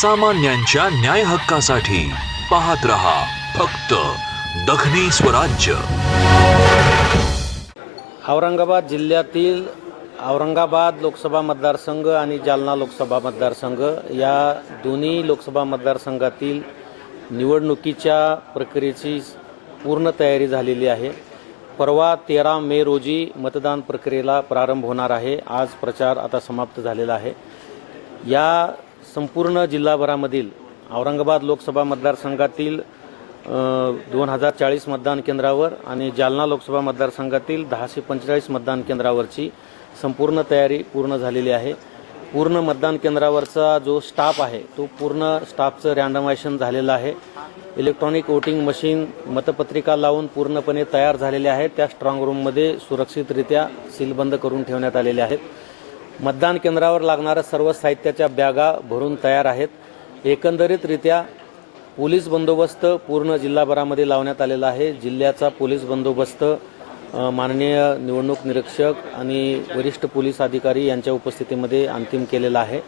सामान्यांच्या न्याय हक्कासाठी पाहत रहा फक्त दखनी स्वराज्य. औरंगाबाद जिल्ह्यातील औरंगाबाद लोकसभा मतदारसंघ आणि जालना लोकसभा मतदारसंघ या दोन्ही लोकसभा मतदारसंघातील निवडणुकीच्या प्रक्रियेची पूर्ण तयारी झालेली आहे. परवा तेरा मे रोजी मतदान प्रक्रियेला प्रारंभ होणार आहे. आज प्रचार आता समाप्त झालेला आहे. या संपूर्ण जिल्हाभरामधील औरंगाबाद लोकसभा मतदारसंघातील दोन हजार चाळीस मतदान केंद्रावर आणि जालना लोकसभा मतदारसंघातील दहाशे पंचेचाळीस मतदान केंद्रावरची संपूर्ण तयारी पूर्ण झालेली आहे. पूर्ण मतदान केंद्रावरचा जो स्टाफ आहे तो पूर्ण स्टाफचं रँडमायझेशन झालेलं आहे. इलेक्ट्रॉनिक वोटिंग मशीन मतपत्रिका लावून पूर्णपणे तयार झालेल्या आहेत. त्या स्ट्रॉंग रूममध्ये सुरक्षितरित्या सीलबंद करून ठेवण्यात आलेल्या आहेत. मतदान केंद्रावर लागणाऱ्या सर्व साहित्याच्या बॅगा भरून तयार आहेत. एकंदरीतरित्या पोलीस बंदोबस्त पूर्ण जिल्हाभरामध्ये लावण्यात आलेला आहे. जिल्ह्याचा पोलीस बंदोबस्त माननीय निवडणूक निरीक्षक आणि वरिष्ठ पोलीस अधिकारी यांच्या उपस्थितीमध्ये अंतिम केलेला आहे.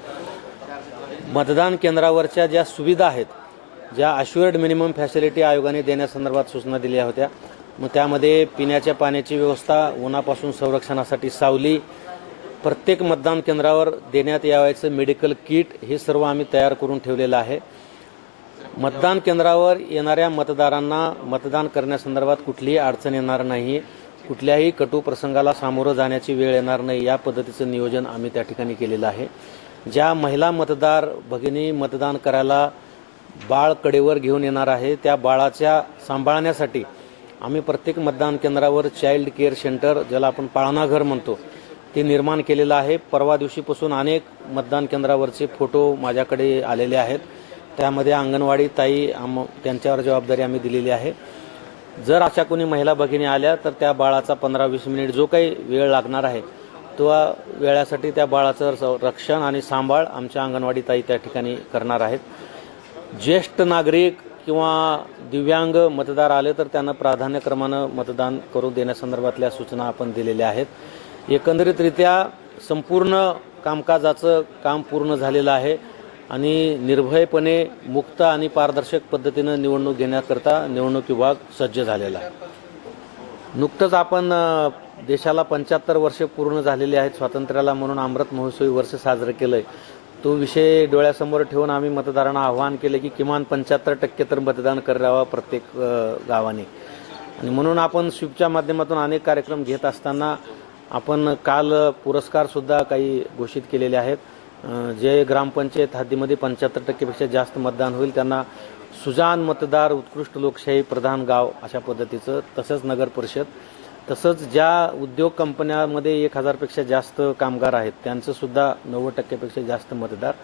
मतदान केंद्रावरच्या ज्या सुविधा आहेत ज्या अश्युअर्ड मिनिमम फॅसिलिटी आयोगाने देण्यासंदर्भात सूचना दिल्या होत्या मग त्यामध्ये पिण्याच्या पाण्याची व्यवस्था उन्हापासून संरक्षणासाठी सावली प्रत्येक मतदान केंद्रावर देण्यात यावायचं मेडिकल किट हे सर्व आम्ही तयार करून ठेवलेलं आहे. मतदान केंद्रावर येणाऱ्या मतदारांना मतदान करण्यासंदर्भात कुठलीही अडचण येणार नाही. कुठल्याही कटू प्रसंगाला सामोरं जाण्याची वेळ येणार नाही. या पद्धतीचं नियोजन आम्ही त्या ठिकाणी केलेलं आहे. ज्या महिला मतदार भगिनी मतदान करायला बाळ कडेवर घेऊन येणार आहे त्या बाळाच्या सांभाळण्यासाठी आम्ही प्रत्येक मतदान केंद्रावर चाइल्ड केअर सेंटर ज्याला आपण पाळणाघर म्हणतो ते निर्माण केलेलं आहे. परवा दिवशीपासून अनेक मतदान केंद्रावरचे फोटो माझ्याकडे आलेले आहेत. त्यामध्ये अंगणवाडी ताई आम त्यांच्यावर जबाबदारी आम्ही दिलेली आहे. जर अशा कोणी महिला भगिनी आल्या तर त्या बाळाचा पंधरा वीस मिनिट जो काही वेळ लागणार आहे तो वेळासाठी त्या बाळाचं रक्षण आणि सांभाळ आमच्या अंगणवाडी ताई त्या ठिकाणी करणार आहेत. ज्येष्ठ नागरिक किंवा दिव्यांग मतदार आले तर त्यांना प्राधान्यक्रमानं मतदान करून देण्यासंदर्भातल्या सूचना आपण दिलेल्या आहेत. एकंदरीतरित्या संपूर्ण कामकाजाचं काम पूर्ण झालेलं आहे आणि निर्भयपणे मुक्त आणि पारदर्शक पद्धतीनं निवडणूक घेण्याकरता निवडणूक विभाग सज्ज झालेला आहे. नुकतंच आपण देशाला पंच्याहत्तर वर्षे पूर्ण झालेली आहेत स्वातंत्र्याला म्हणून अमृत महोत्सवी वर्ष साजरं केलंय. तो विषय डोळ्यासमोर ठेवून आम्ही मतदारांना आवाहन केले की किमान पंच्याहत्तर टक्के तर मतदान करावं प्रत्येक गावाने. आणि म्हणून आपण स्वीपच्या माध्यमातून अनेक कार्यक्रम घेत असताना आपण काल पुरस्कारसुद्धा काही घोषित केलेले आहेत. जे ग्रामपंचायत हद्दीमध्ये पंच्याहत्तर टक्केपेक्षा जास्त मतदान होईल त्यांना सुजान मतदार उत्कृष्ट लोकशाही प्रधान गाव अशा पद्धतीचं तसंच नगर परिषद. तसंच ज्या उद्योग कंपन्यामध्ये एक हजारपेक्षा जास्त कामगार आहेत त्यांचंसुद्धा नव्वद टक्क्यापेक्षा जास्त मतदार.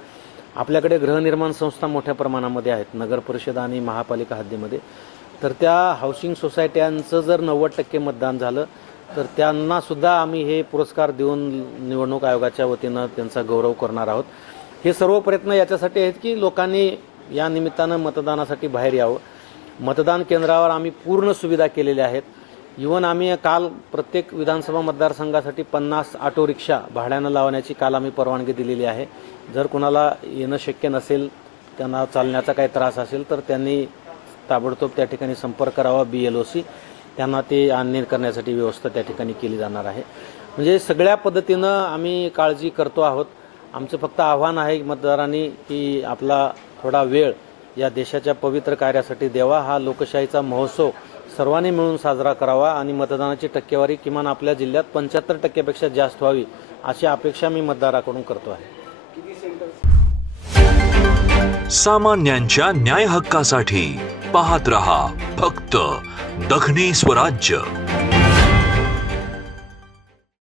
आपल्याकडे गृहनिर्माण संस्था मोठ्या प्रमाणामध्ये आहेत नगर परिषद आणि महापालिका हद्दीमध्ये. तर त्या हाऊसिंग सोसायट्यांचं जर नव्वद टक्के मतदान झालं तर त्यांना सुद्धा आम्ही हे पुरस्कार देऊन निवडणूक आयोगाच्या वतीनं त्यांचा गौरव करणार आहोत. हे सर्व प्रयत्न याच्यासाठी आहेत की लोकांनी या निमित्तानं मतदानासाठी बाहेर यावं. मतदान केंद्रावर आम्ही पूर्ण सुविधा केलेल्या आहेत. इवन आम्ही काल प्रत्येक विधानसभा मतदारसंघासाठी पन्नास ऑटो रिक्षा भाड्यानं लावण्याची काल आम्ही परवानगी दिलेली आहे. जर कुणाला येणं शक्य नसेल त्यांना चालण्याचा काही त्रास असेल तर त्यांनी ताबडतोब त्या ठिकाणी संपर्क करावा बी एल ओ सी त्यांना ते आणणे करण्यासाठी व्यवस्था त्या ठिकाणी केली जाणार आहे. म्हणजे सगळ्या पद्धतीनं आम्ही काळजी करतो आहोत. आमचं फक्त आव्हान आहे मतदारांनी की आपला थोडा वेळ या देशाच्या पवित्र कार्यासाठी द्यावा. हा लोकशाहीचा महोत्सव सर्वांनी मिळून साजरा करावा आणि मतदानाची टक्केवारी किमान आपल्या जिल्ह्यात पंच्याहत्तर टक्क्यापेक्षा जास्त व्हावी अशी अपेक्षा मी मतदाराकडून करतो आहे. सामान्यांच्या न्याय हक्कासाठी पाहत रहा फक्त दखनी स्वराज्य.